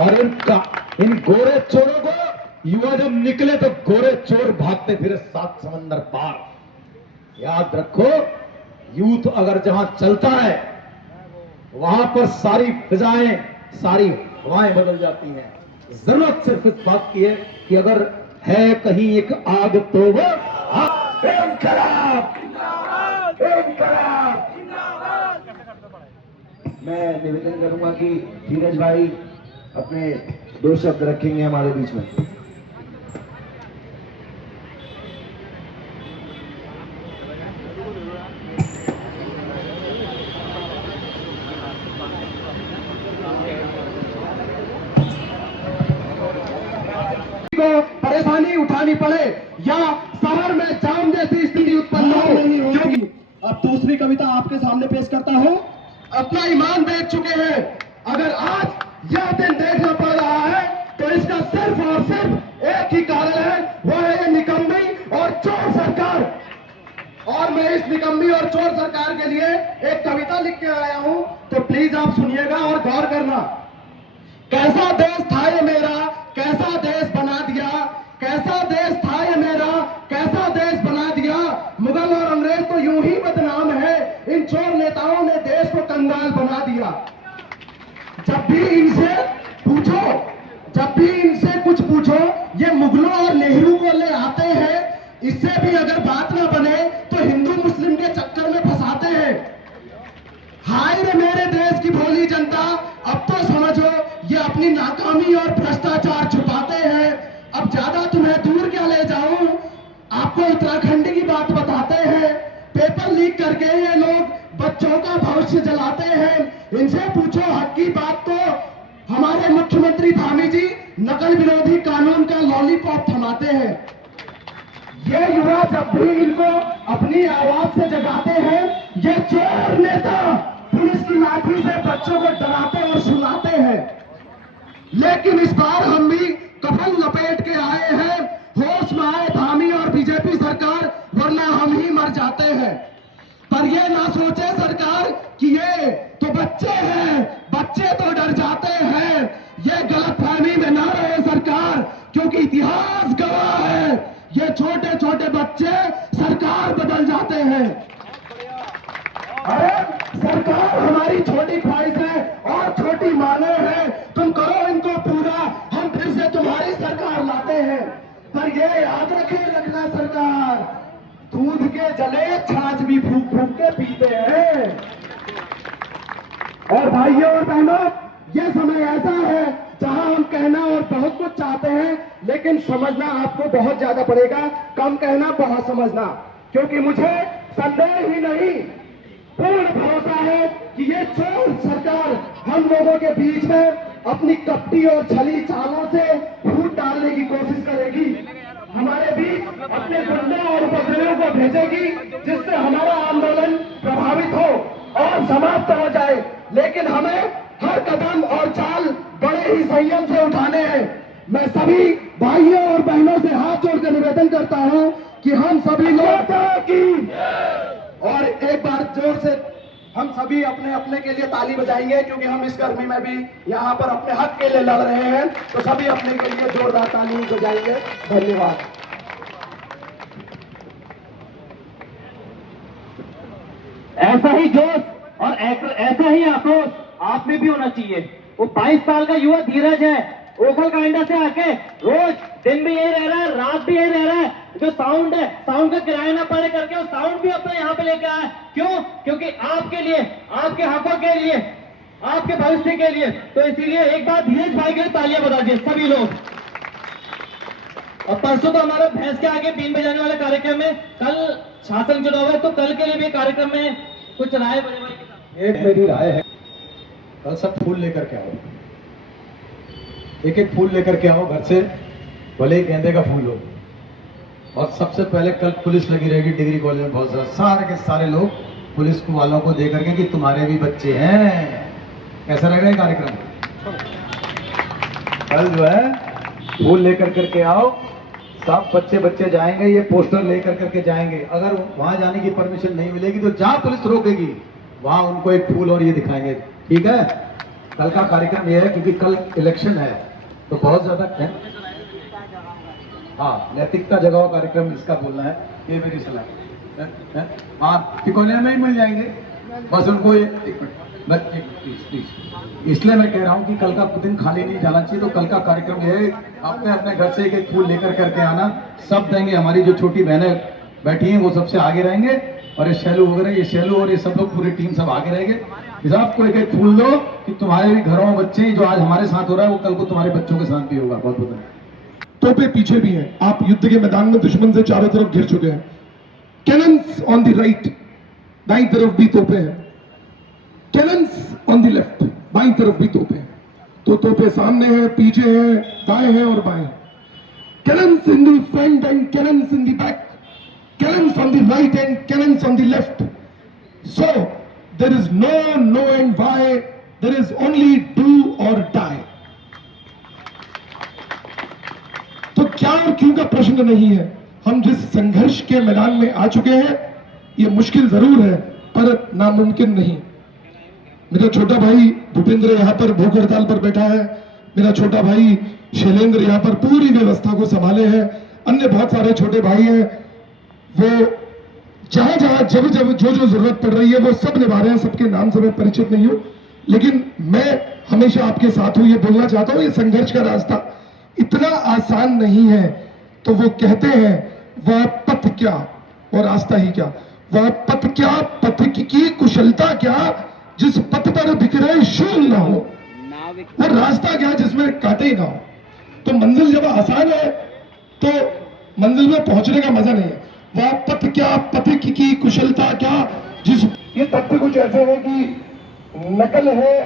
और इन गोरे चोरों को युवा जब निकले तो गोरे चोर भागते फिरे 7 समंदर पार। याद रखो, यूथ अगर जहां चलता है वहां पर सारी फिजाएं, सारी हवाएं बदल जाती हैं। जरूरत सिर्फ इस बात की है कि अगर है कहीं एक आग तो वो इनकलाब, इनकलाब। मैं निवेदन करूंगा कि धीरज भाई अपने 2 शब्द रखेंगे हमारे बीच में। को परेशानी उठानी पड़े या शहर में जाम जैसी स्थिति उत्पन्न हो, क्योंकि अब दूसरी कविता आपके सामने पेश करता हूं। अपना ईमान बेच चुके हैं। अगर आज यह दिन देखना पड़ रहा है तो इसका सिर्फ और सिर्फ एक ही कारण है, वह है ये निकम्मी और चोर सरकार। और मैं इस निकम्मी और चोर सरकार के लिए एक कविता लिख के आया हूं, तो प्लीज आप सुनिएगा और गौर करना। कैसा देश था ये मेरा, कैसा देश बना दिया, कैसा देश था ये मेरा, कैसा देश बना दिया। मुगल और अंग्रेज तो यूं ही बदनाम है, इन चोर नेताओं ने देश को कंगाल बना दिया। जब भी इनसे कुछ पूछो, ये मुगलों और नेहरू को ले आते हैं। इससे भी अगर बात ना बने तो हिंदू मुस्लिम के चक्कर में फंसाते हैं। हाय रे मेरे देश की भोली जनता, अब तो समझो ये अपनी नाकामी और भ्रष्टाचार छुपाते हैं। अब ज्यादा तुम्हें दूर क्या ले जाऊं, आपको उत्तराखंड की बात बताते हैं। पेपर लीक करके ये लोग बच्चों का भविष्य जलाते हैं। इनसे पूछो हक की बात तो हमारे मुख्यमंत्री धामी जी नकल विरोधी कानून का लॉलीपॉप थमाते हैं। ये युवा जब भी इनको अपनी आवाज से जगाते हैं, ये चोर नेता पुलिस की लाठी से बच्चों को डराते और सुनाते हैं। लेकिन इस बार हम भी कफन लपेट के आए हैं। होश में आए धामी और बीजेपी सरकार, वरना हम ही मर जाते हैं। पर ये ना सोचे सरकार कि ये तो बच्चे हैं, बच्चे तो डर जाते हैं। ये गलतफहमी में ना रहे सरकार, क्योंकि इतिहास गवाह है, ये छोटे छोटे बच्चे सरकार बदल जाते हैं। अरे सरकार हमारी छोटी ख्वाहिश है और छोटी माने हैं, तुम करो इनको पूरा, हम फिर से तुम्हारी सरकार लाते हैं। पर ये याद रखना सरकार, दूध के जले छाछ भी फूक फूक के पीते हैं। और भाइयों और बहनों, ये समय ऐसा है जहां हम कहना और बहुत कुछ चाहते हैं, लेकिन समझना आपको बहुत ज्यादा पड़ेगा। कम कहना, बहुत समझना। क्योंकि मुझे संदेह ही नहीं, पूर्ण भरोसा है कि ये चोर सरकार हम लोगों के बीच में अपनी कपटी और छली चालों से फूट डालने की कोशिश करेगी। हमारे बीच अपने गुंडों और उपद्रवियों को भेजेगी, जिससे हमारा आंदोलन प्रभावित हो और समाप्त हो जाए। लेकिन हमें हर कदम और चाल बड़े ही संयम से उठाने हैं। मैं सभी भाइयों और बहनों से हाथ जोड़कर निवेदन करता हूं कि हम सभी लोग और एक बार जोर से हम सभी अपने अपने के लिए ताली बजाएंगे, क्योंकि हम इस गर्मी में भी यहाँ पर अपने हक के लिए लड़ रहे हैं। तो सभी अपने के लिए जोरदार ताली बजाएंगे। धन्यवाद। ऐसा ही जोश और ऐसा ही आक्रोश आप में भी होना चाहिए। वो 22 साल का युवा धीरज है, ओखल कांडा से आके रोज दिन भी यही रह रहा है, रात भी यही रह रहा है। जो साउंड है, साउंड का किराया ना पड़े करके वो साउंड भी अपने यहाँ पे लेके आया। क्यों? क्योंकि आपके लिए, आपके हकों के लिए, आपके भविष्य के लिए। तो इसीलिए एक बार धीरज भाई के लिए तालियां बजा दिए सभी लोग। और परसों तो हमारा भैंस के आगे बीन बजाने वाले कार्यक्रम में, कल शासन चुनाव है, तो कल के लिए भी कार्यक्रम में कुछ राय बड़े भाई के साथ। एक मेरी राय है, कल सब फूल लेकर के आओ, एक एक फूल लेकर के आओ घर से, भले ही गेंदे का फूल हो। और सबसे पहले कल पुलिस लगी रहेगी डिग्री कॉलेज में, बहुत सारे के सारे लोग पुलिस वालों को देकर के कि तुम्हारे भी बच्चे हैं। कैसा रहेगा ये कार्यक्रम? कल जो है फूल लेकर करके आओ, सब बच्चे जाएंगे, ये पोस्टर लेकर करके जाएंगे। अगर वहां जाने की परमिशन नहीं मिलेगी तो जहां पुलिस रोकेगी वहां उनको एक फूल और ये दिखाएंगे, ठीक है? कल का कार्यक्रम यह है क्योंकि कल इलेक्शन है तो बहुत ज्यादा है। हाँ, नैतिकता जगाओ कार्यक्रम इसका बोलना है, ये मेरी सलाह है। हाँ, तिकोने में ही मिल जाएंगे, बस उनको एक मिनट बस प्लीज। इसलिए मैं कह रहा हूँ कि कल का दिन खाली नहीं जाना चाहिए। तो कल का कार्यक्रम यह है, आपने अपने घर से एक एक फूल लेकर करके आना, सब देंगे। हमारी जो छोटी बहनें बैठी हैं वो सबसे आगे रहेंगे, और ये शैलू वगैरह, ये शैलू और ये सब लोग पूरी टीम सब आगे रहेंगे। आपको एक एक फूल दो कि तुम्हारे भी घरों में बच्चे जो आज हमारे साथ हो रहा है वो कल को तुम्हारे बच्चों के साथ भी होगा। बहुत बहुत धन्यवाद। तोपे पीछे भी हैं, आप युद्ध के मैदान में दुश्मन से चारों तरफ घिर चुके हैं। कैनन्स ऑन द राइट, दाईं तरफ भी तोपे हैं। कैनन्स ऑन द लेफ्ट, बाईं तरफ भी तोपे हैं। तो तोपे सामने हैं, पीछे हैं, दाएं हैं और बाएं। Cannons in the front end cannons in the back, cannons on the right and cannons on the left. So there is no and why, there is only do or die. तो क्या और क्यों का प्रश्न नहीं है। हम जिस संघर्ष के मैदान में आ चुके हैं, ये मुश्किल जरूर है पर नामुमकिन नहीं। मेरा छोटा भाई भूपेंद्र यहां पर भूख हड़ताल पर बैठा है, मेरा छोटा भाई शैलेंद्र यहां पर पूरी व्यवस्था को संभाले हैं, अन्य बहुत सारे छोटे भाई हैं, वो जहां जहां जब जब जो जरूरत पड़ रही है वो सब निभा रहे हैं। सबके नाम से मैं परिचित नहीं हूं, लेकिन मैं हमेशा आपके साथ हूं। ये बोलना चाहता हूं, ये संघर्ष का रास्ता इतना आसान नहीं है। तो वो कहते हैं वह पथ क्या और रास्ता ही क्या, वह पथ क्या, पथ की कुशलता क्या, जिस पथ पर बिखरे शूल ना हो, वो रास्ता क्या जिसमें कांटे ही ना हो। तो मंजिल जब आसान है तो मंजिल में पहुंचने का मजा नहीं है। वह पथ क्या, पथ की कुशलता क्या, जिस ये तथ्य कुछ ऐसे हैं कि नकल है,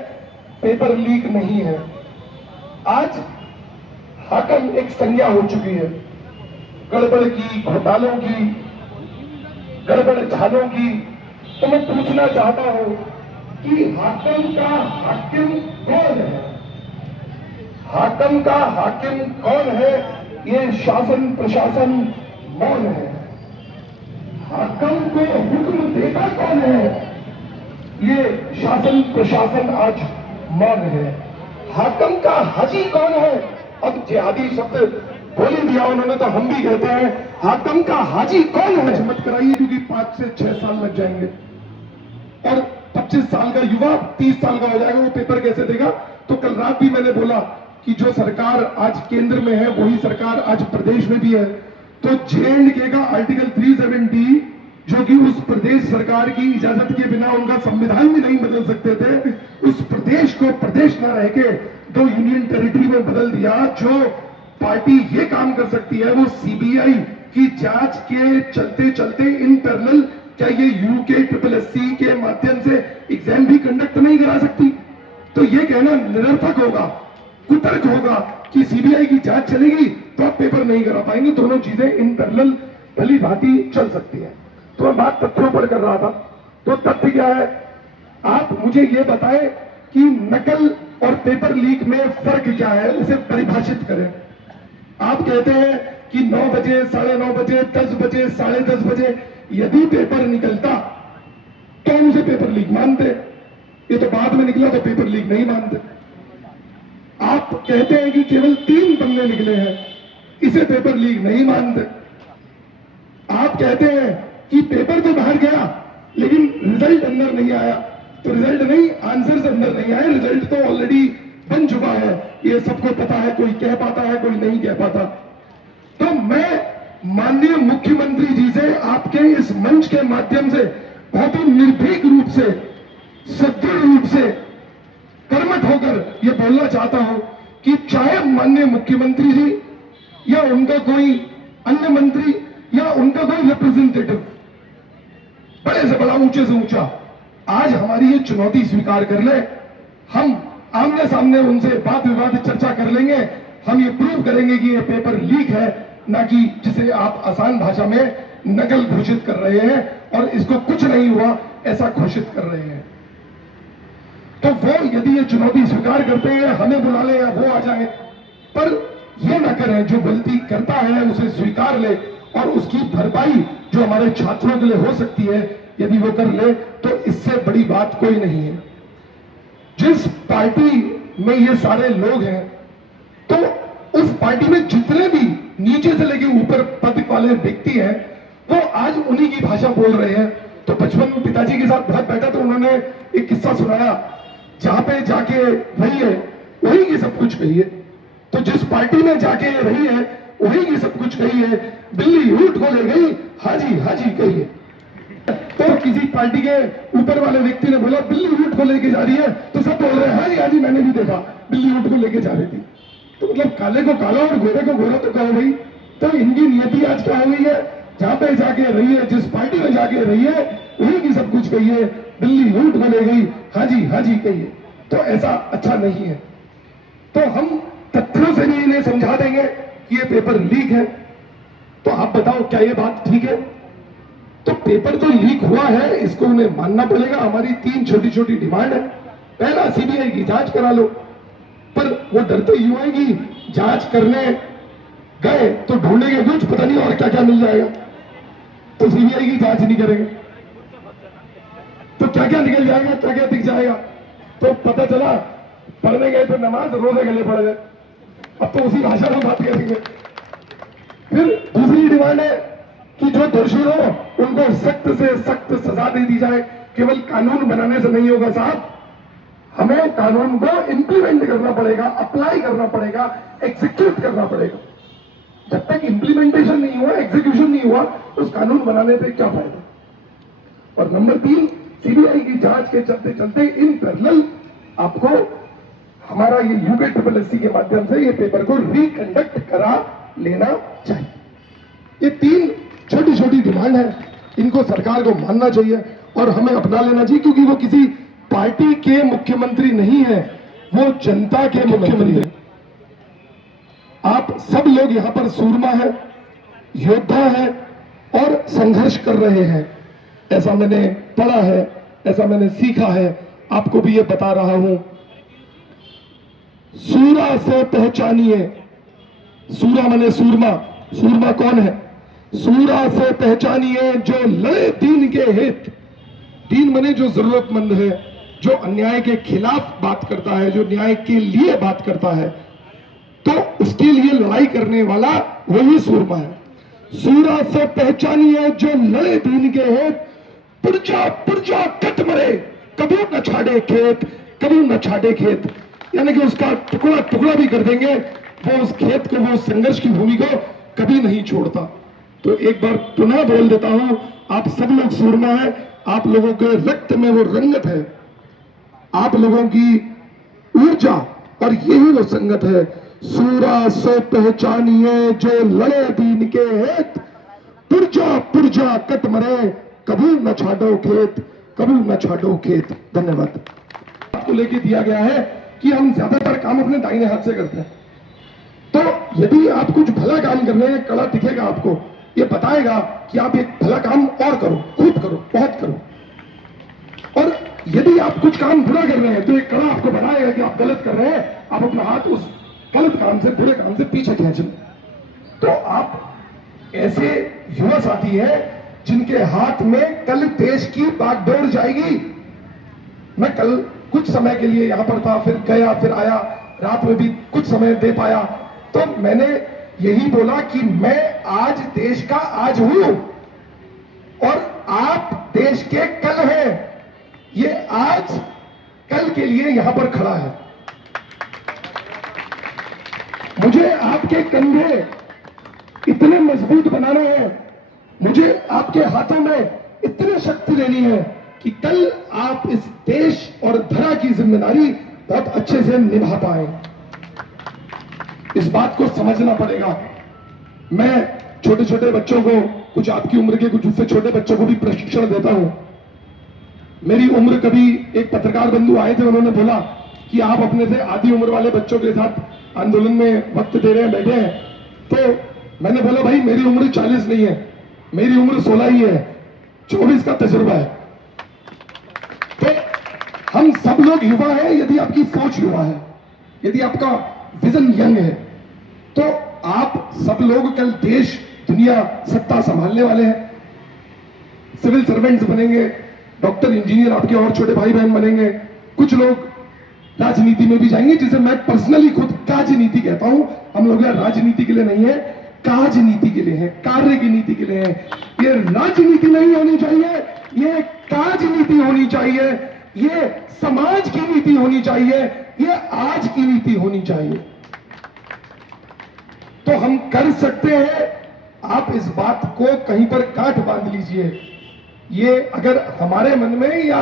पेपर लीक नहीं है। आज हाकम एक संज्ञा हो चुकी है, गड़बड़ की, घोटालों की, गड़बड़ झालों की। तो मैं पूछना चाहता हूं कि हाकम का हाकिम कौन है? हाकम का हाकिम कौन है? ये शासन प्रशासन मौन है। हाकम को हुक्म देता कौन है? ये शासन प्रशासन आज मौन है। हाकम का हाजी कौन है? अब जिहादी शब्द बोल ही दिया उन्होंने, तो हम भी कहते हैं हाकम का हाजी कौन है? मत कराइए, क्योंकि 5 से 6 साल लग जाएंगे और 25 साल का युवा 30 साल का हो जाएगा, वो पेपर कैसे देगा? तो कल रात भी मैंने बोला कि जो सरकार आज केंद्र में है वही सरकार आज प्रदेश में भी है। तो J&K का आर्टिकल 370, जो कि उस प्रदेश सरकार की इजाजत के बिना उनका संविधान भी नहीं बदल सकते थे, उस प्रदेश को प्रदेश न रह के 2 यूनियन टेरिटरी में बदल दिया। जो पार्टी ये काम कर सकती है वो सीबीआई की जांच के चलते चलते इन पैरेलल क्या ये यूके SSSC के माध्यम से एग्जाम भी कंडक्ट नहीं करा सकती? तो ये कहना निरर्थक होगा, कुतर्क होगा कि सीबीआई की जांच चलेगी तो आप पेपर नहीं करा पाएंगे। दोनों चीजें इन पैरेलल भली भांति चल सकती है। तो मैं बात तथ्यों पर कर रहा था। तो तथ्य क्या है? आप मुझे ये बताएं कि नकल और पेपर लीक में फर्क क्या है, उसे परिभाषित करें। आप कहते हैं कि 9 बजे, 9:30 बजे, 10 बजे, 10:30 बजे यदि पेपर निकलता तो हम उसे पेपर लीक मानते। ये तो बाद में निकला तो पेपर लीक नहीं मानते। आप कहते हैं कि केवल 3 पन्ने निकले हैं, इसे पेपर लीक नहीं मानते। आप कहते हैं कि पेपर तो बाहर गया लेकिन रिजल्ट अंदर नहीं आया, तो रिजल्ट नहीं, आंसर्स अंदर नहीं आए, रिजल्ट तो ऑलरेडी बन चुका है। ये सबको पता है, कोई कह पाता है, कोई नहीं कह पाता। तो मैं माननीय मुख्यमंत्री जी से आपके इस मंच के माध्यम से बहुत ही निर्भीक रूप से, सदृढ़ रूप से, कर्मठ होकर यह बोलना चाहता हूं कि चाहे माननीय मुख्यमंत्री जी या उनका कोई अन्य मंत्री या उनका कोई रिप्रेजेंटेटिव, बड़े से बड़ा, ऊंचे से ऊंचा, आज हमारी ये चुनौती स्वीकार कर ले, हम आमने सामने उनसे बात विवाद चर्चा कर लेंगे। हम ये प्रूव करेंगे कि ये पेपर लीक है, ना कि जिसे आप आसान भाषा में नकल घोषित कर रहे हैं और इसको कुछ नहीं हुआ ऐसा घोषित कर रहे हैं। तो वो यदि ये चुनौती स्वीकार करते हैं, हमें बुला ले या वो आ जाए, पर ये ना करें। जो गलती करता है उसे स्वीकार ले और उसकी भरपाई जो हमारे छात्रों के लिए हो सकती है यदि वो कर ले, तो इससे बड़ी बात कोई नहीं है। जिस पार्टी में ये सारे लोग हैं, तो उस पार्टी में जितने भी नीचे से लेके ऊपर पद वाले व्यक्ति हैं, वो आज उन्हीं की भाषा बोल रहे हैं। तो बचपन पिताजी के साथ बहुत बैठा तो उन्होंने एक किस्सा सुनाया, जहां पे जाके रही है वही की सब कुछ कही है। तो जिस पार्टी में जाके रही है वही की सब कुछ कही है। बिल्ली ऊंट को ले गई, हाजी हाजी कही है। तो किसी पार्टी के ऊपर वाले व्यक्ति ने बोला बिल्ली ऊंट को लेके जा रही है, तो सब बोल रहे हैं हाजी हाजी मैंने भी देखा बिल्ली ऊंट को लेके जा रही थी। तो मतलब काले को काला और गोरे को गोरा तो कहो भाई। तो इनकी नियति आज क्या हो गई है, जहां पे जाके रही है, जिस पार्टी में जाके रही है वही की सब कुछ कही है। बिल्ली ऊंट को ले गई, हाजी हाजी कही है। तो ऐसा अच्छा नहीं है। तो हम तथ्यों से भी इन्हें समझा देंगे कि ये पेपर लीक है। तो आप बताओ क्या ये बात ठीक है? तो पेपर तो लीक हुआ है, इसको उन्हें मानना पड़ेगा। हमारी 3 छोटी छोटी डिमांड है। पहला, सीबीआई की जांच करा लो। पर वो डरते युवा है कि जांच करने गए तो ढूंढेंगे कुछ, पता नहीं और क्या क्या मिल जाएगा। तो सीबीआई की जांच नहीं करेंगे तो क्या क्या निकल जाएगा, क्या क्या दिख जाएगा। तो पता चला पढ़ने गए तो नमाज रोजे गले पड़ गए। अब तो उसी भाषा में बात करेंगे। फिर दूसरी डिमांड है कि जो दोषी हो उनको सख्त से सख्त सजा दे दी जाए। केवल कानून बनाने से नहीं होगा साहब, हमें कानून को इंप्लीमेंट करना पड़ेगा, अप्लाई करना पड़ेगा, एग्जीक्यूट करना पड़ेगा। जब तक इंप्लीमेंटेशन नहीं हुआ, एग्जीक्यूशन नहीं हुआ, उस कानून बनाने पे क्या फायदा। और नंबर 3, सीबीआई की जांच के चलते चलते इन पैरेलल आपको हमारा ये UPSSC के माध्यम से ये पेपर को रिकंडक्ट करा लेना चाहिए। ये 3 छोटी छोटी डिमांड है, इनको सरकार को मानना चाहिए और हमें अपना लेना चाहिए, क्योंकि वो किसी पार्टी के मुख्यमंत्री नहीं है, वो जनता के मुख्यमंत्री हैं। आप सब लोग यहां पर सूरमा है, योद्धा है और संघर्ष कर रहे हैं। ऐसा मैंने पढ़ा है, ऐसा मैंने सीखा है, आपको भी ये बता रहा हूं। सूरा से पहचानिए, सूरा माने सूरमा, सूरमा कौन है? सूरा से पहचानिए जो लड़े दीन के हित। दीन माने जो जरूरतमंद है, जो अन्याय के खिलाफ बात करता है, जो न्याय के लिए बात करता है, तो उसके लिए लड़ाई करने वाला वही सूरमा है। सूरा से पहचानिए जो लड़े दीन के हित, पुरजा पुरजा कट मरे कभी न छाड़े खेत, कभी न छाड़े खेत। यानी कि उसका टुकड़ा टुकड़ा भी कर देंगे, वो उस खेत को, वो संघर्ष की भूमि को कभी नहीं छोड़ता। तो एक बार पुनः बोल देता हूं, आप सब लोग सूरमा है, आप लोगों के रक्त में वो रंगत है, आप लोगों की ऊर्जा, और यही वो संगत है। सूरा से पहचानिए जो लड़े दीन के हित, पुरजा पुरजा कट मरे कभी न छाड़ो खेत, कभी न छाड़ो खेत। धन्यवाद। आपको लेके दिया गया है कि हम ज्यादातर काम अपने दाहिने हाथ से करते हैं। तो यदि आप कुछ भला काम कर रहे हैं, कड़ा दिखेगा आपको, ये बताएगा कि आप एक भला काम और करो, खूब करो, बहुत करो। और यदि आप कुछ काम बुरा कर रहे हैं तो एक कड़ा आपको बताएगा कि आप गलत कर रहे हैं, आप अपना हाथ उस गलत काम से, बुरे काम से पीछे खींच लें। तो आप ऐसे युवा साथी हैं जिनके हाथ में कल देश की बागडोर जाएगी। मैं कल कुछ समय के लिए यहां पर था, फिर गया, फिर आया, रात में भी कुछ समय दे पाया। तो मैंने यही बोला कि मैं आज देश का आज हूं और आप देश के कल हैं। ये आज कल के लिए यहां पर खड़ा है। मुझे आपके कंधे इतने मजबूत बनाने हैं, मुझे आपके हाथों में इतनी शक्ति देनी है कि कल आप इस देश और धरा की जिम्मेदारी बहुत अच्छे से निभा पाए। इस बात को समझना पड़ेगा। मैं छोटे छोटे बच्चों को, कुछ आपकी उम्र के, कुछ उससे छोटे बच्चों को भी प्रशिक्षण देता हूं। मेरी उम्र, कभी एक पत्रकार बंधु आए थे, उन्होंने बोला कि आप अपने से आधी उम्र वाले बच्चों के साथ आंदोलन में वक्त दे रहे हैं, बैठे हैं। तो मैंने बोला भाई मेरी उम्र 40 नहीं है, मेरी उम्र 16 ही है, 24 का तजुर्बा है। तो हम सब लोग युवा हैं। यदि आपकी सोच युवा है, यदि आपका विजन यंग है, तो आप सब लोग कल देश, दुनिया, सत्ता संभालने वाले हैं। सिविल सर्वेंट्स बनेंगे, डॉक्टर, इंजीनियर, आपके और छोटे भाई बहन बनेंगे। कुछ लोग राजनीति में भी जाएंगे, जिसे मैं पर्सनली खुद काजनीति कहता हूं। हम लोग यहाँ राजनीति के लिए नहीं है, काजनीति के लिए है, कार्य की नीति के लिए है। ये राजनीति नहीं होनी चाहिए, ये काजनीति होनी चाहिए, ये समाज की नीति होनी चाहिए, ये आज की नीति होनी चाहिए। तो हम कर सकते हैं। आप इस बात को कहीं पर गांठ बांध लीजिए। ये अगर हमारे मन में या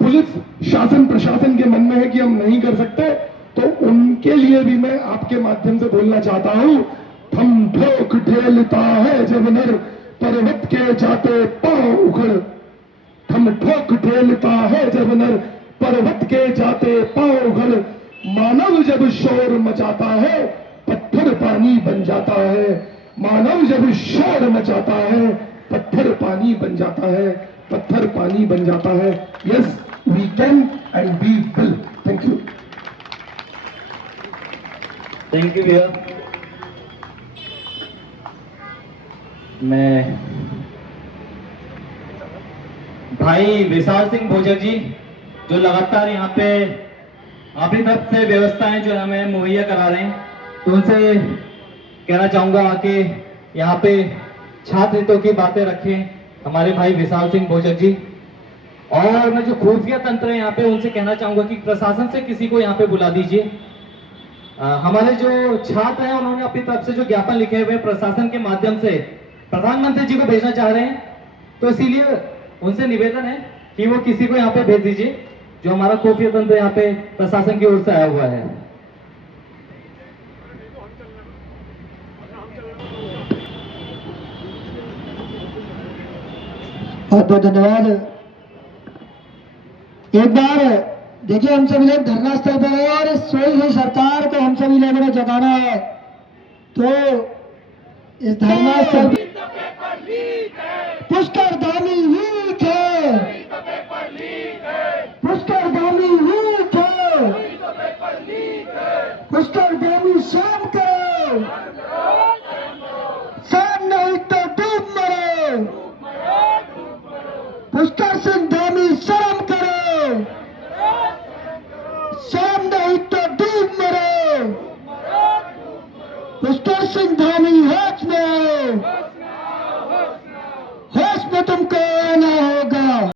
पुलिस शासन प्रशासन के मन में है कि हम नहीं कर सकते, तो उनके लिए भी मैं आपके माध्यम से बोलना चाहता हूं। थम ठोक ठेलता है जब नर, पर्वत के जाते पांव उखड़। थम ठोक ठेलता है जब नर, पर्वत के जाते पांव उखड़। मानव जब शोर मचाता है, पत्थर पानी बन जाता है। मानव जब शोर मचाता है, पत्थर पानी बन जाता है, पत्थर पानी बन जाता है। Yes, we can and we will. Thank you. Thank you भैया। मैं भाई विशाल सिंह भोजक जी, जो लगातार यहाँ पे अपनी तरफ से व्यवस्थाएं जो हमें मुहैया करा रहे हैं, तो उनसे कहना चाहूंगा कि यहाँ पे छात्र हितों की बातें रखें हमारे भाई विशाल सिंह भोजक जी। और मैं जो खुफिया तंत्र है यहाँ पे, उनसे कहना चाहूंगा कि प्रशासन से किसी को यहाँ पे बुला दीजिए। हमारे जो छात्र हैं उन्होंने अपनी तरफ से जो ज्ञापन लिखे हुए प्रशासन के माध्यम से प्रधानमंत्री जी को भेजना चाह रहे हैं, तो इसीलिए उनसे निवेदन है कि वो किसी को यहाँ पे भेज दीजिए, जो हमारा खुफिया तंत्र यहाँ पे प्रशासन की ओर से आया हुआ है। बहुत बहुत धन्यवाद। एक बार देखिए, हम सभी लोग धरना स्थल पर है और सोई हुई सरकार को हम सभी लोगों ने जगाना है। तो इस धरना स्थल पुष्करधामी वीक है, पुष्करधामी वीक है, पुष्करधामी शाम करो, शाम नहीं तो डूब मरो। पुष्कर सिंह धामी शर्म करो, शाम नहीं तो डूब मरो। पुष्कर सिंह धामी होश में